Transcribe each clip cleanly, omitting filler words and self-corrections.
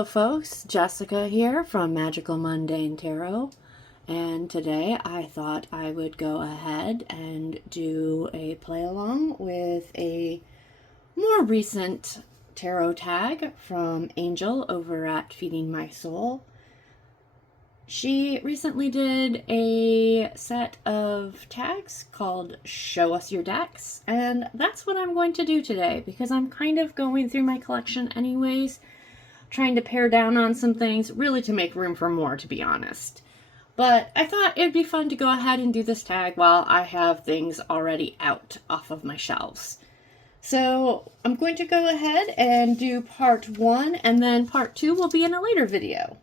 Hello folks, Jessica here from Magical Mundane Tarot, and today I thought I would go ahead and do a play along with a more recent tarot tag from Angel over at Feeding My Soul. She recently did a set of tags called Show Us Your Decks, and that's what I'm going to do today because I'm kind of going through my collection anyways, trying to pare down on some things, really to make room for more, to be honest. But I thought it'd be fun to go ahead and do this tag while I have things already out off of my shelves. So I'm going to go ahead and do part 1, and then part 2 will be in a later video.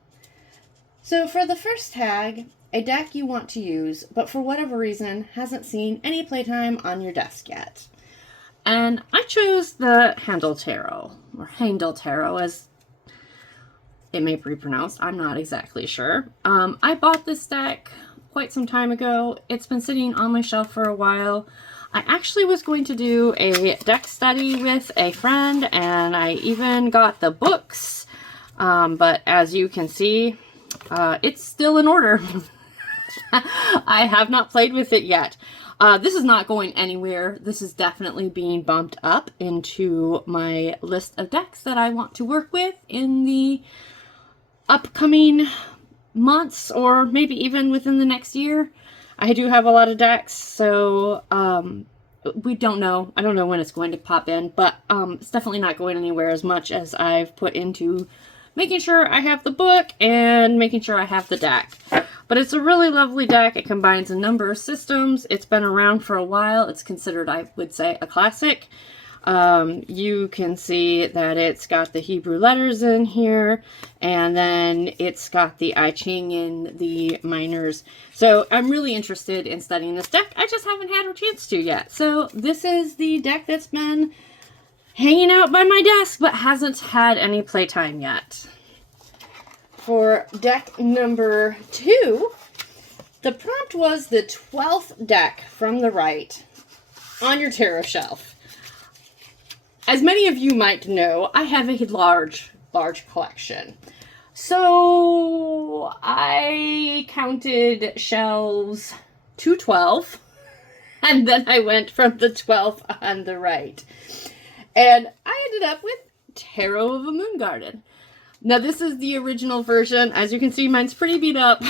So for the first tag, a deck you want to use, but for whatever reason hasn't seen any playtime on your desk yet. And I chose the Handel Tarot, or Handel Tarot as it may be pronounced, I'm not exactly sure. I bought this deck quite some time ago. It's been sitting on my shelf for a while. I actually was going to do a deck study with a friend, and I even got the books, but as you can see, it's still in order. I have not played with it yet. This is not going anywhere. This is definitely being bumped up into my list of decks that I want to work with in the upcoming months, or maybe even within the next year. I do have a lot of decks, so we don't know. I don't know when it's going to pop in, but it's definitely not going anywhere as much as I've put into making sure I have the book and making sure I have the deck. But it's a really lovely deck. It combines a number of systems. It's been around for a while. It's considered, I would say, a classic. You can see that it's got the Hebrew letters in here, and then it's got the I Ching in the minors. So I'm really interested in studying this deck. I just haven't had a chance to yet. So this is the deck that's been hanging out by my desk, but hasn't had any playtime yet. For deck number 2, the prompt was the 12th deck from the right on your tarot shelf. As many of you might know, I have a large collection. So I counted shelves to 12, and then I went from the 12th on the right. And I ended up with Tarot of a Moon Garden. Now this is the original version. As you can see, mine's pretty beat up.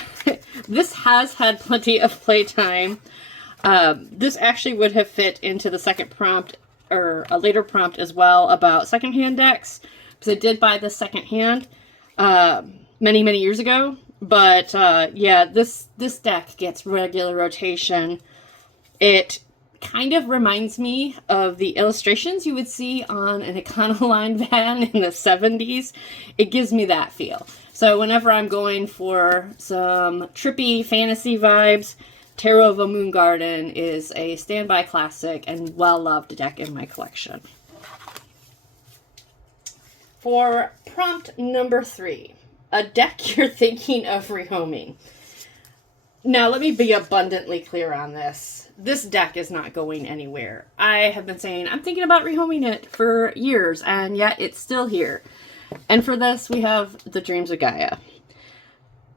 This has had plenty of playtime. This actually would have fit into the second prompt, or a later prompt as well, about secondhand decks, because I did buy this secondhand many years ago. But yeah, this deck gets regular rotation. It kind of reminds me of the illustrations you would see on an Econoline van in the 70s. It gives me that feel. So whenever I'm going for some trippy fantasy vibes, Tarot of a Moon Garden is a standby classic and well-loved deck in my collection. For prompt number 3, a deck you're thinking of rehoming. Now, let me be abundantly clear on this. This deck is not going anywhere. I have been saying I'm thinking about rehoming it for years, and yet it's still here. And for this, we have the Dreams of Gaia.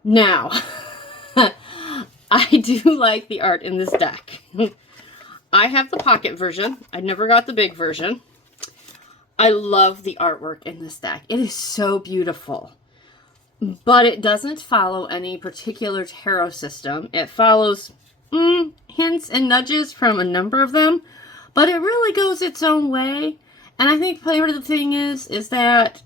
Now, I do like the art in this deck. I have the pocket version. I never got the big version. I love the artwork in this deck. It is so beautiful. But it doesn't follow any particular tarot system. It follows hints and nudges from a number of them, but it really goes its own way. And I think part of the thing is that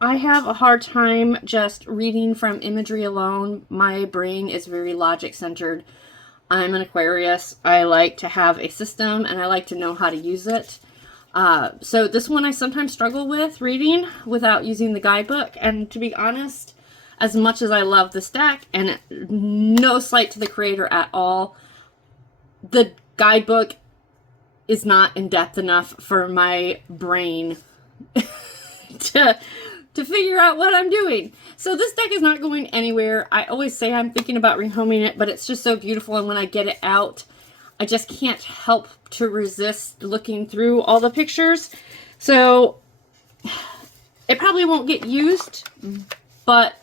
I have a hard time just reading from imagery alone. My brain is very logic-centered. I'm an Aquarius. I like to have a system, and I like to know how to use it. So this one I sometimes struggle with reading without using the guidebook. And to be honest, as much as I love this deck, and no slight to the creator at all, the guidebook is not in-depth enough for my brain to figure out what I'm doing. So this deck is not going anywhere. I always say I'm thinking about rehoming it, but it's just so beautiful, and when I get it out, I just can't help to resist looking through all the pictures. So It probably won't get used, but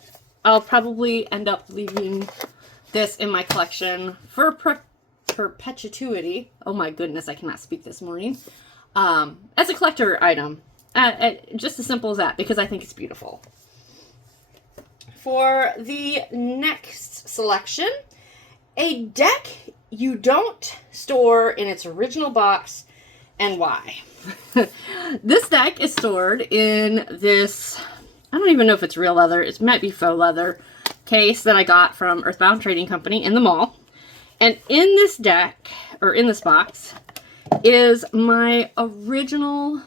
I'll probably end up leaving this in my collection for perpetuity. Oh my goodness, I cannot speak this morning. As a collector item. Just as simple as that, because I think it's beautiful. For the next selection, a deck you don't store in its original box, and why. This deck is stored in this, I don't even know if it's real leather, it might be faux leather case that I got from Earthbound Trading Company in the mall. And in this deck, or in this box, is my original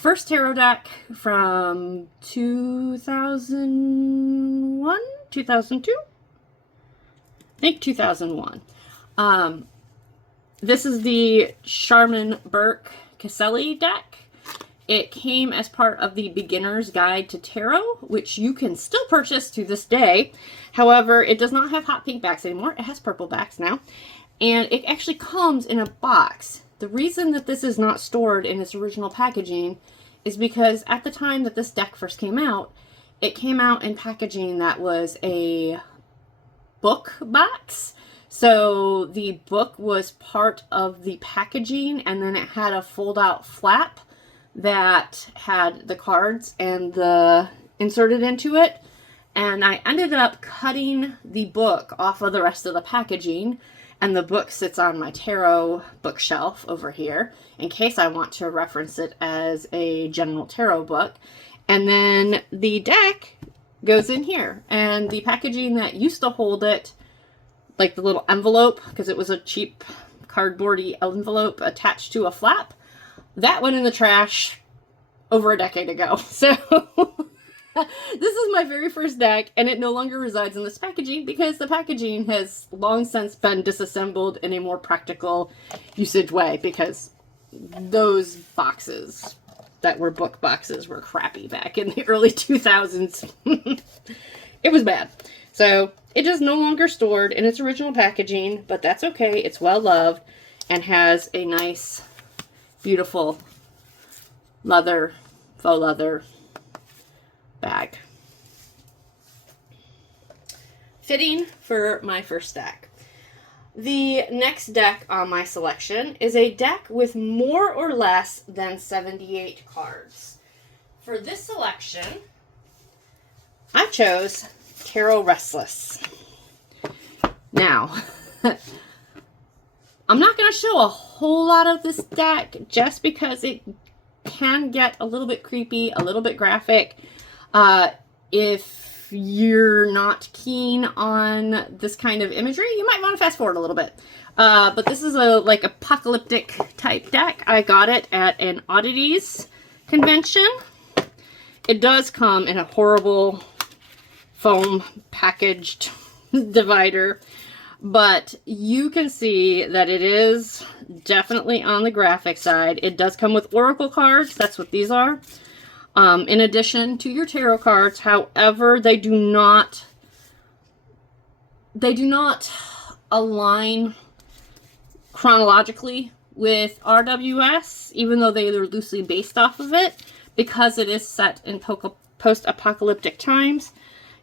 first tarot deck from 2001? 2002? I think 2001. This is the Charmin Burke Caselli deck. It came as part of the Beginner's Guide to Tarot, which you can still purchase to this day. However, it does not have hot pink backs anymore. It has purple backs now. And it actually comes in a box. The reason that this is not stored in its original packaging is because at the time that this deck first came out, it came out in packaging that was a book box. So the book was part of the packaging, and then it had a fold-out flap that had the cards and the inserted into it. And I ended up cutting the book off of the rest of the packaging, and the book sits on my tarot bookshelf over here in case I want to reference it as a general tarot book. And then the deck goes in here, and the packaging that used to hold it, like the little envelope, because it was a cheap cardboardy envelope attached to a flap, that went in the trash over a decade ago. So this is my very first deck, and it no longer resides in this packaging because the packaging has long since been disassembled in a more practical usage way, because those boxes that were book boxes were crappy back in the early 2000s. It was bad. So it is no longer stored in its original packaging, but that's okay. It's well loved and has a nice, beautiful leather, faux leather bag. Fitting for my first deck. The next deck on my selection is a deck with more or less than 78 cards. For this selection, I chose Tarot Restless. Now, I'm not going to show a whole lot of this deck just because it can get a little bit creepy, a little bit graphic. If you're not keen on this kind of imagery, you might want to fast forward a little bit. But this is a like apocalyptic type deck. I got it at an oddities convention. It does come in a horrible foam packaged divider, but you can see that it is definitely on the graphic side. It does come with oracle cards. That's what these are. In addition to your tarot cards. However, they do not align chronologically with RWS, even though they are loosely based off of it, because it is set in post-apocalyptic times.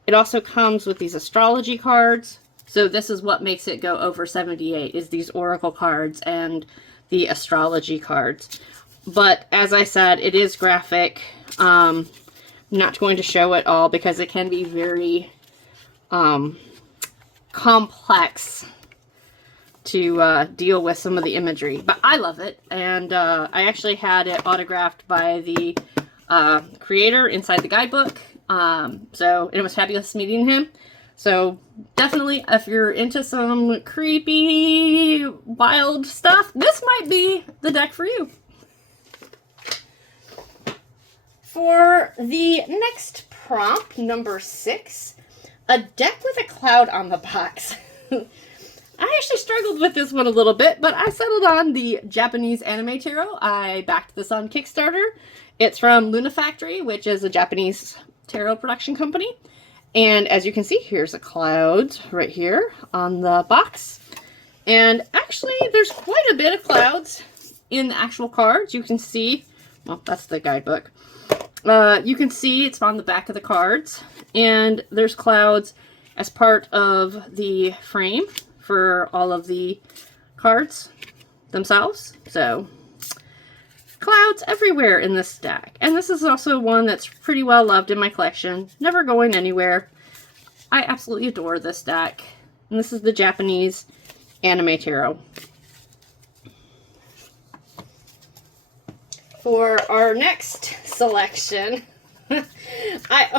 It also comes with these astrology cards. So this is what makes it go over 78, is these oracle cards and the astrology cards. But as I said, it is graphic. I'm not going to show it all because it can be very complex to deal with some of the imagery. But I love it, and I actually had it autographed by the creator inside the guidebook. So it was fabulous meeting him. So definitely, if you're into some creepy, wild stuff, this might be the deck for you. For the next prompt, number 6, a deck with a cloud on the box. I actually struggled with this one a little bit, but I settled on the Japanese anime tarot. I backed this on Kickstarter. It's from Luna Factory, which is a Japanese tarot production company. And as you can see, here's a cloud right here on the box. And actually, there's quite a bit of clouds in the actual cards. You can see, well, that's the guidebook. You can see it's on the back of the cards, and there's clouds as part of the frame for all of the cards themselves. So clouds everywhere in this deck. And this is also one that's pretty well loved in my collection, never going anywhere. I absolutely adore this deck. And this is the Japanese anime tarot. For our next selection, I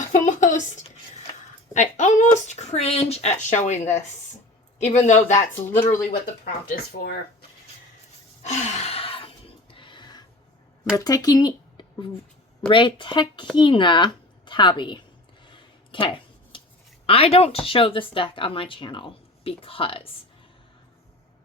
almost cringe at showing this, even though that's literally what the prompt is for. Reitekina Tabi. Okay. I don't show this deck on my channel because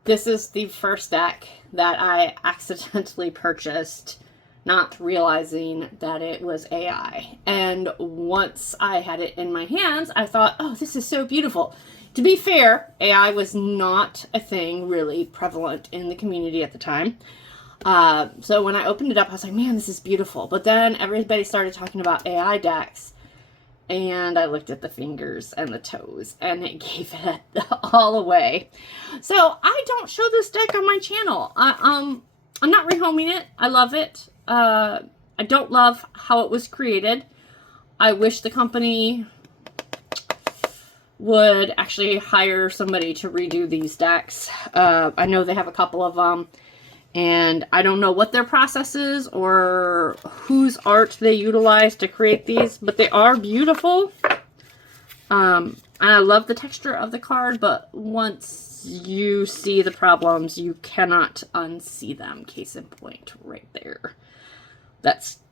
this is the first deck that I accidentally purchased, not realizing that it was AI. And once I had it in my hands, I thought, oh, this is so beautiful. To be fair, AI was not a thing really prevalent in the community at the time. So when I opened it up, I was like, man, this is beautiful. But then everybody started talking about AI decks, and I looked at the fingers and the toes, and it gave it all away. So I don't show this deck on my channel. I'm not rehoming it. I love it. I don't love how it was created. I wish the company would actually hire somebody to redo these decks. I know they have a couple of them, and I don't know what their process is or whose art they utilize to create these, but they are beautiful. And I love the texture of the card, but once you see the problems, you cannot unsee them. Case in point, right there.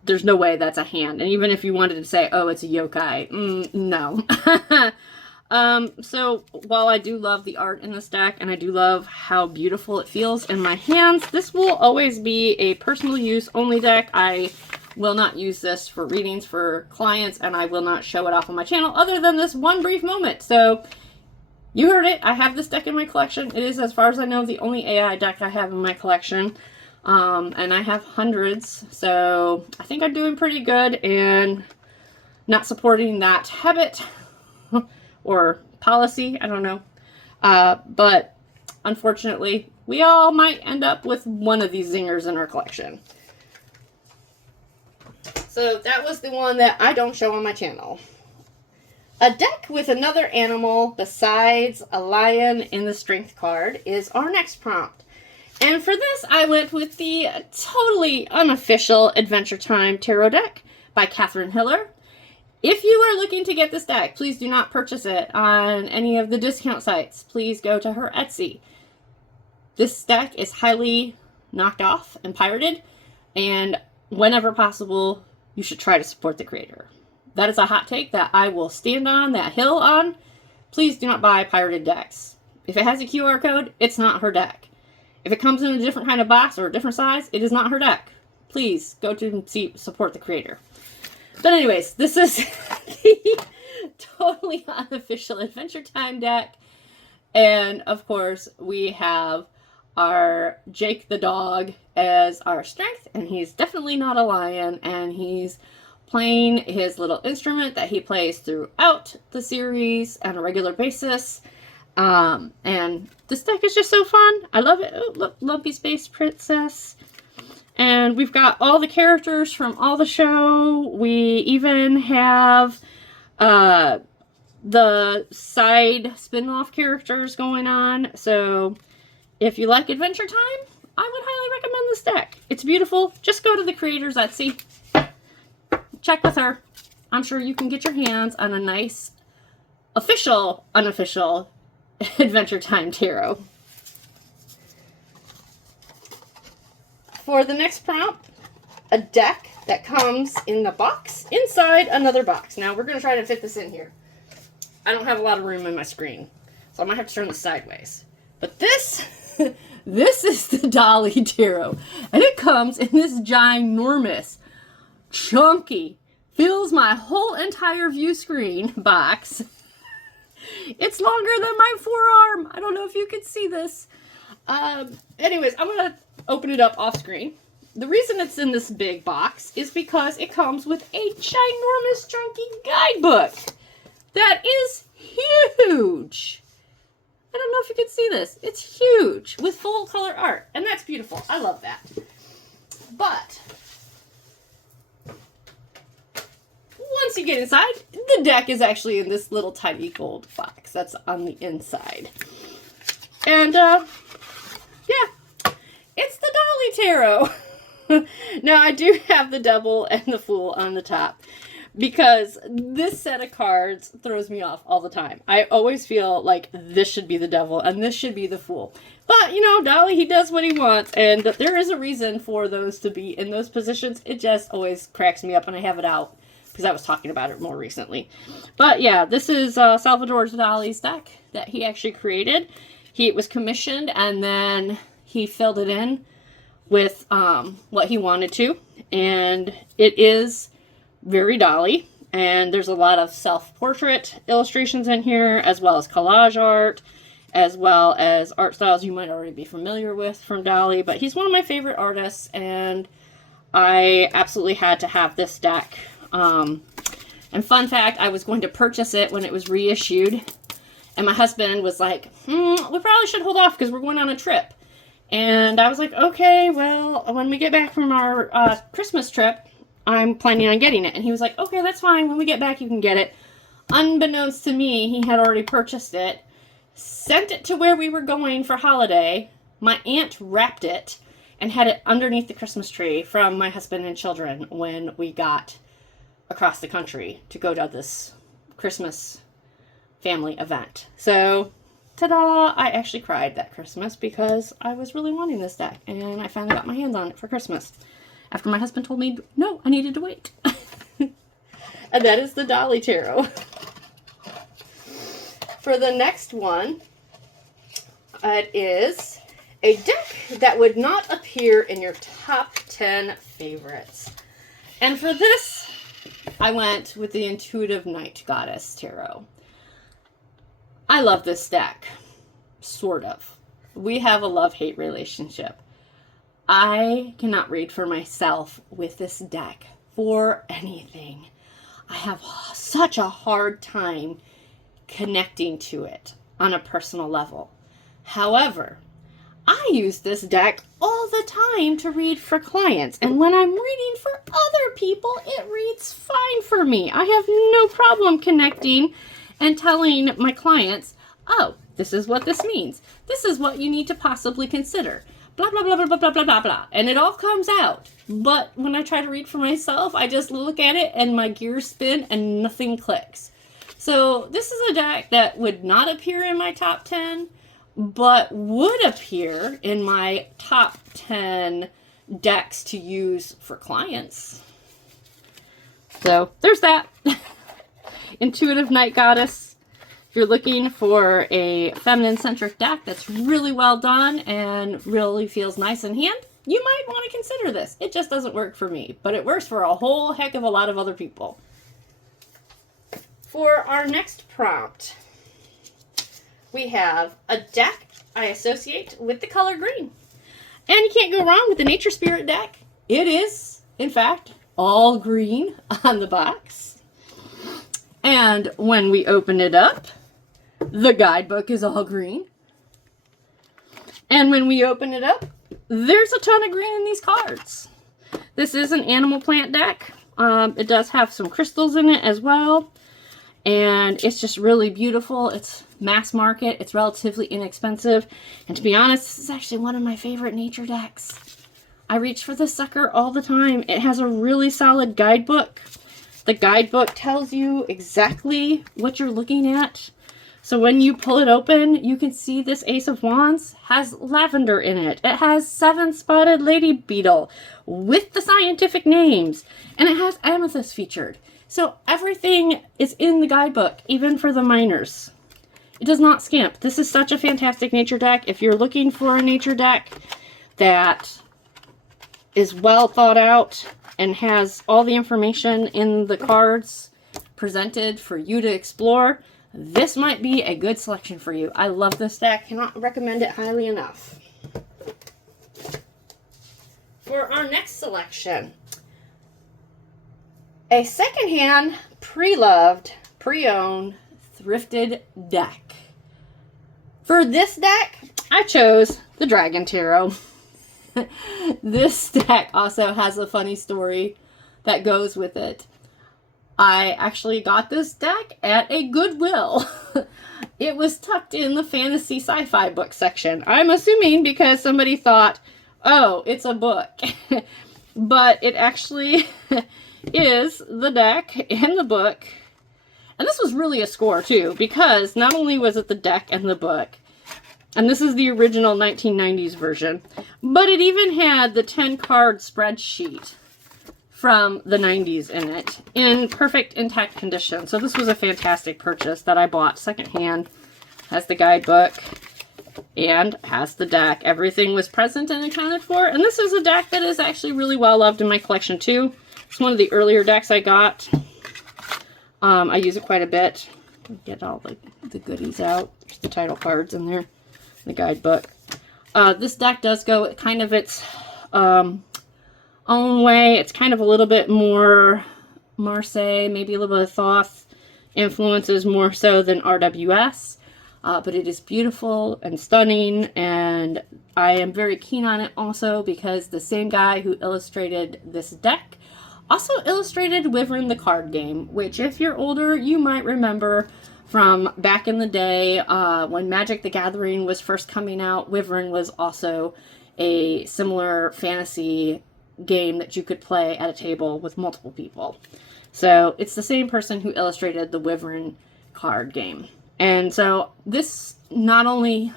There's no way that's a hand. And even if you wanted to say, oh, it's a yokai, no. So while I do love the art in this deck, and I do love how beautiful it feels in my hands, this will always be a personal use only deck. I will not use this for readings for clients, and I will not show it off on my channel other than this one brief moment. So you heard it. I have this deck in my collection. It is, as far as I know, the only AI deck I have in my collection. And I have hundreds, so I think I'm doing pretty good and not supporting that habit or policy, I don't know. But unfortunately, we all might end up with one of these zingers in our collection. So that was the one that I don't show on my channel. A deck with another animal besides a lion in the strength card is our next prompt. And for this, I went with the totally unofficial Adventure Time Tarot deck by Catherine Hiller. If you are looking to get this deck, please do not purchase it on any of the discount sites. Please go to her Etsy. This deck is highly knocked off and pirated, and whenever possible, you should try to support the creator. That is a hot take that I will stand on that hill on. Please do not buy pirated decks. If it has a QR code, it's not her deck. If it comes in a different kind of box or a different size, it is not her deck. Please go to support the creator. But anyways, this is the totally unofficial Adventure Time deck. And of course, we have our Jake the dog as our strength. And he's definitely not a lion. And he's playing his little instrument that he plays throughout the series on a regular basis. And this deck is just so fun. I love it. Oh, look, Lumpy Space Princess. And we've got all the characters from all the show. We even have the side spin-off characters going on. So if you like Adventure Time, I would highly recommend this deck. It's beautiful. Just go to the creator's Etsy. Check with her. I'm sure you can get your hands on a nice official, unofficial Adventure Time Tarot. For the next prompt, a deck that comes in the box inside another box. Now we're going to try to fit this in here. I don't have a lot of room in my screen, so I might have to turn this sideways. But this is the Dolly Tarot, and it comes in this ginormous, chunky, fills my whole entire view screen box. It's longer than my forearm. I don't know if you can see this. Anyways, I'm going to open it up off screen. the reason it's in this big box is because it comes with a ginormous chunky guidebook that is huge. I don't know if you can see this. It's huge with full color art, and that's beautiful. I love that. But once you get inside, the deck is actually in this little tiny gold box that's on the inside. And yeah, it's the Dolly Tarot. Now, I do have the Devil and the Fool on the top because this set of cards throws me off all the time. I always feel like this should be the Devil and this should be the Fool. But, you know, Dolly, he does what he wants, and there is a reason for those to be in those positions. It just always cracks me up when I have it out because I was talking about it more recently. But, yeah, this is Salvador Dali's deck that he actually created. It was commissioned, and then he filled it in with what he wanted to, and it is very Dolly, and there's a lot of self-portrait illustrations in here, as well as collage art, as well as art styles you might already be familiar with from Dolly, but he's one of my favorite artists, and I absolutely had to have this deck. And fun fact, I was going to purchase it when it was reissued, and my husband was like, we probably should hold off because we're going on a trip. And I was like, okay, well, when we get back from our Christmas trip, I'm planning on getting it. And he was like, okay, that's fine. When we get back, you can get it. Unbeknownst to me, he had already purchased it, sent it to where we were going for holiday. My aunt wrapped it and had it underneath the Christmas tree from my husband and children when we got across the country to go to this Christmas family event. So, ta-da! I actually cried that Christmas because I was really wanting this deck, and I finally got my hands on it for Christmas after my husband told me, no, I needed to wait. And that is the Dolly Tarot. For the next one, it is a deck that would not appear in your top 10 favorites. And for this, I went with the Intuitive Night Goddess Tarot. I love this deck. Sort of. We have a love-hate relationship. I cannot read for myself with this deck for anything. I have such a hard time connecting to it on a personal level. However, I use this deck all the time to read for clients, and when I'm reading for other people, it reads fine for me. I have no problem connecting and telling my clients, oh, this is what this means. This is what you need to possibly consider. Blah, blah, blah, blah, blah, blah, blah, blah, blah. And it all comes out. But when I try to read for myself, I just look at it and my gears spin and nothing clicks. So this is a deck that would not appear in my top 10, but would appear in my top 10 decks to use for clients. So there's that. Intuitive Night Goddess. If you're looking for a feminine-centric deck that's really well done and really feels nice in hand, you might want to consider this. It just doesn't work for me, but it works for a whole heck of a lot of other people. For our next prompt, we have a deck I associate with the color green. And you can't go wrong with the Nature Spirit deck. It is, in fact, all green on the box. And when we open it up, the guidebook is all green. And when we open it up, there's a ton of green in these cards. This is an animal plant deck. It does have some crystals in it as well. And it's just really beautiful. It's mass market. It's relatively inexpensive. And to be honest, this is actually one of my favorite nature decks. I reach for this sucker all the time. It has a really solid guidebook. The guidebook tells you exactly what you're looking at. So when you pull it open, you can see this Ace of Wands has lavender in it. It has 7-spotted lady beetle with the scientific names. And it has amethyst featured. So everything is in the guidebook, even for the minors. It does not skimp. This is such a fantastic nature deck. If you're looking for a nature deck that is well thought out and has all the information in the cards presented for you to explore, this might be a good selection for you. I love this deck. Cannot recommend it highly enough. For our next selection, a secondhand, pre-loved, pre-owned, thrifted deck. For this deck, I chose the Dragon Tarot. This deck also has a funny story that goes with it. I actually got this deck at a Goodwill. It was tucked in the fantasy sci-fi book section. I'm assuming because somebody thought, oh, it's a book. But it actually is the deck and the book. And this was really a score too, because not only was it the deck and the book, and this is the original 1990s version, but it even had the 10-card spreadsheet from the 90s in it, in perfect intact condition. So this was a fantastic purchase that I bought secondhand. Has the guidebook and has the deck. Everything was present and accounted for. And this is a deck that is actually really well loved in my collection too. It's one of the earlier decks I got. I use it quite a bit. Get all the goodies out. There's the title cards in there. The guidebook. This deck does go kind of its own way. It's kind of a little bit more Marseille, maybe a little bit of Thoth influences more so than RWS. But it is beautiful and stunning, and I am very keen on it also because the same guy who illustrated this deck also illustrated Wyvern the card game, which if you're older, you might remember from back in the day when Magic the Gathering was first coming out. Wyvern was also a similar fantasy game that you could play at a table with multiple people. So it's the same person who illustrated the Wyvern card game. And so this not only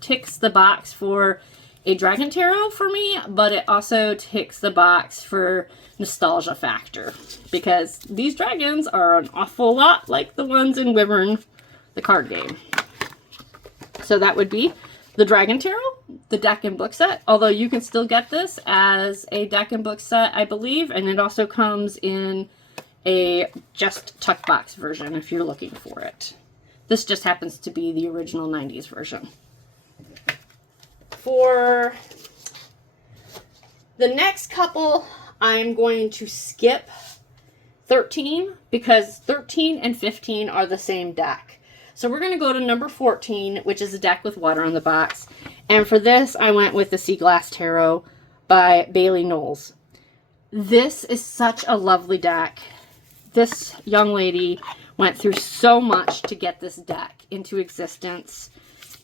ticks the box for a Dragon Tarot for me, but it also ticks the box for nostalgia factor, because these dragons are an awful lot like the ones in Wyvern, the card game. So that would be the Dragon Tarot, the deck and book set, although you can still get this as a deck and book set, I believe, and it also comes in a just tuck box version if you're looking for it. This just happens to be the original 90s version. For the next couple, I'm going to skip 13 because 13 and 15 are the same deck. So we're going to go to number 14, which is a deck with water on the box. And for this, I went with the Sea Glass Tarot by Bailey Knowles. This is such a lovely deck. This young lady went through so much to get this deck into existence,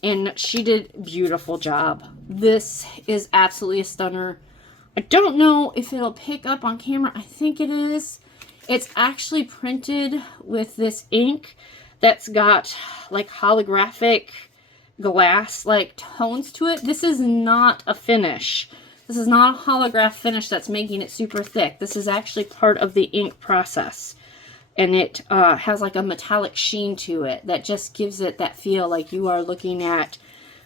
and she did a beautiful job. This is absolutely a stunner. I don't know if it'll pick up on camera. I think it is. It's actually printed with this ink that's got like holographic glass like tones to it. This is not a finish. This is not a holograph finish that's making it super thick. This is actually part of the ink process. And it has like a metallic sheen to it that just gives it that feel like you are looking at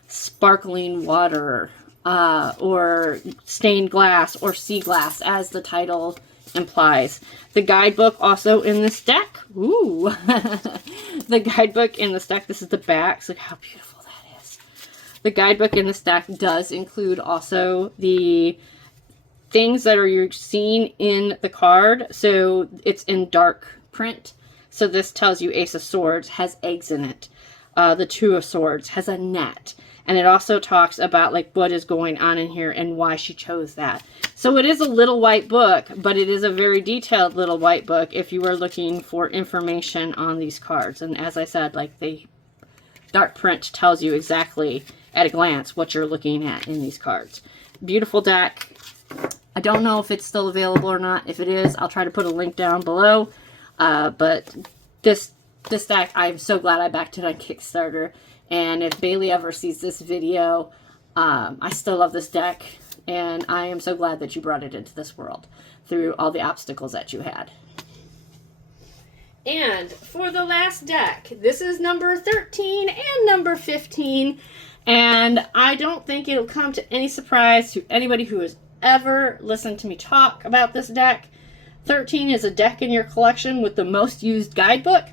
sparkling water or stained glass or sea glass, as the title implies. The guidebook also in this deck. Ooh. The guidebook in this deck, this is the back. So look how beautiful that is. The guidebook in this deck does include also the things that are you're seeing in the card. So it's in dark print. So this tells you Ace of Swords has eggs in it. The Two of Swords has a net. And it also talks about like what is going on in here and why she chose that. So it is a little white book, but it is a very detailed little white book if you are looking for information on these cards. And as I said, like the dark print tells you exactly at a glance what you're looking at in these cards. Beautiful deck. I don't know if it's still available or not. If it is, I'll try to put a link down below. But this deck, I'm so glad I backed it on Kickstarter. And if Bailey ever sees this video, I still love this deck. And I am so glad that you brought it into this world through all the obstacles that you had. And for the last deck, this is number 13 and number 15. And I don't think it'll come to any surprise to anybody who has ever listened to me talk about this deck. 13 is a deck in your collection with the most used guidebook.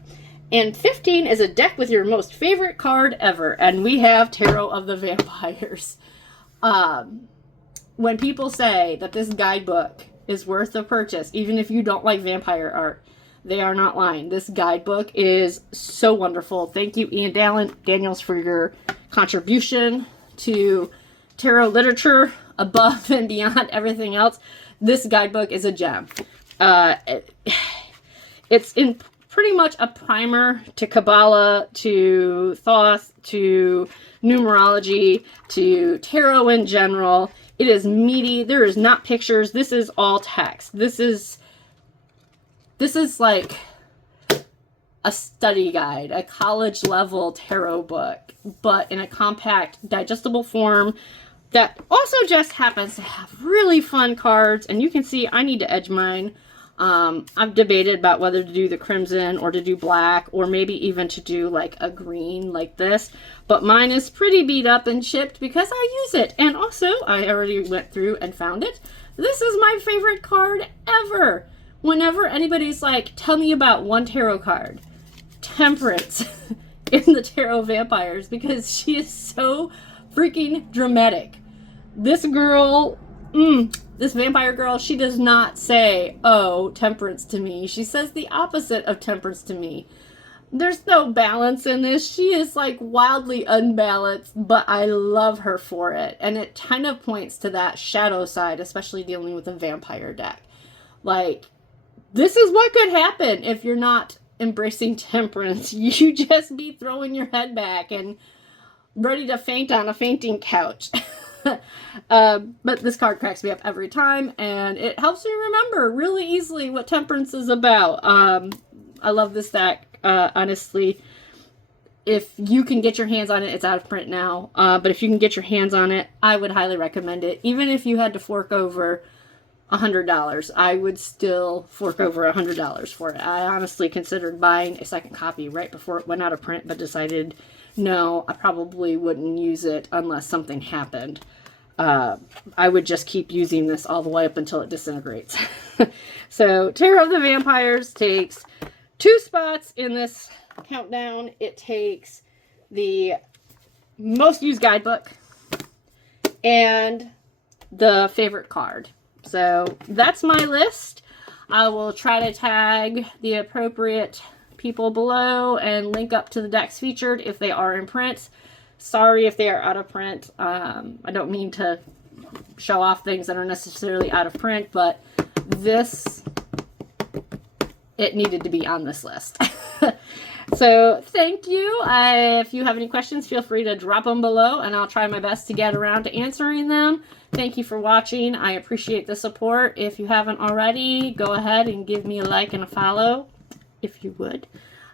And 15 is a deck with your most favorite card ever. And we have Tarot of the Vampires. when people say that this guidebook is worth the purchase, even if you don't like vampire art, they are not lying. This guidebook is so wonderful. Thank you, Ian Daniels, for your contribution to tarot literature above and beyond everything else. This guidebook is a gem. It's in pretty much a primer to Kabbalah, to Thoth, to numerology, to tarot in general. It is meaty. There is not pictures. This is all text. This is like a study guide, a college level tarot book, but in a compact, digestible form that also just happens to have really fun cards. And you can see I need to edge mine. I've debated about whether to do the crimson or to do black, or maybe even to do like a green like this, but mine is pretty beat up and chipped because I use it. And also I already went through and found it. This is my favorite card ever. Whenever anybody's like, tell me about one tarot card, Temperance in the Tarot Vampires, because she is so freaking dramatic. This girl, this vampire girl, she does not say, oh, temperance to me. She says the opposite of temperance to me. There's no balance in this. She is like wildly unbalanced, but I love her for it. And it kind of points to that shadow side, especially dealing with a vampire deck. Like, this is what could happen if you're not embracing temperance. You just be throwing your head back and ready to faint on a fainting couch. But this card cracks me up every time, and it helps me remember really easily what temperance is about. I love this deck, honestly. If you can get your hands on it, it's out of print now, but if you can get your hands on it, I would highly recommend it. Even if you had to fork over $100, I would still fork over $100 for it. I honestly considered buying a second copy right before it went out of print, but decided no, I probably wouldn't use it unless something happened. I would just keep using this all the way up until it disintegrates. So Tarot of the Vampires takes 2 spots in this countdown. It takes the most used guidebook and the favorite card. So that's my list. I will try to tag the appropriate people below and link up to the decks featured if they are in print. Sorry if they are out of print. I don't mean to show off things that are necessarily out of print, but this, it needed to be on this list. So thank you. If you have any questions, feel free to drop them below and I'll try my best to get around to answering them. Thank you for watching. I appreciate the support. If you haven't already, go ahead and give me a like and a follow if you would.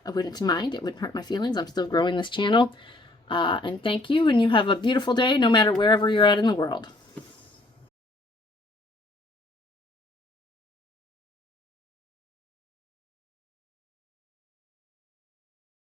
I wouldn't mind. It wouldn't hurt my feelings. I'm still growing this channel. And thank you, and you have a beautiful day no matter wherever you're at in the world.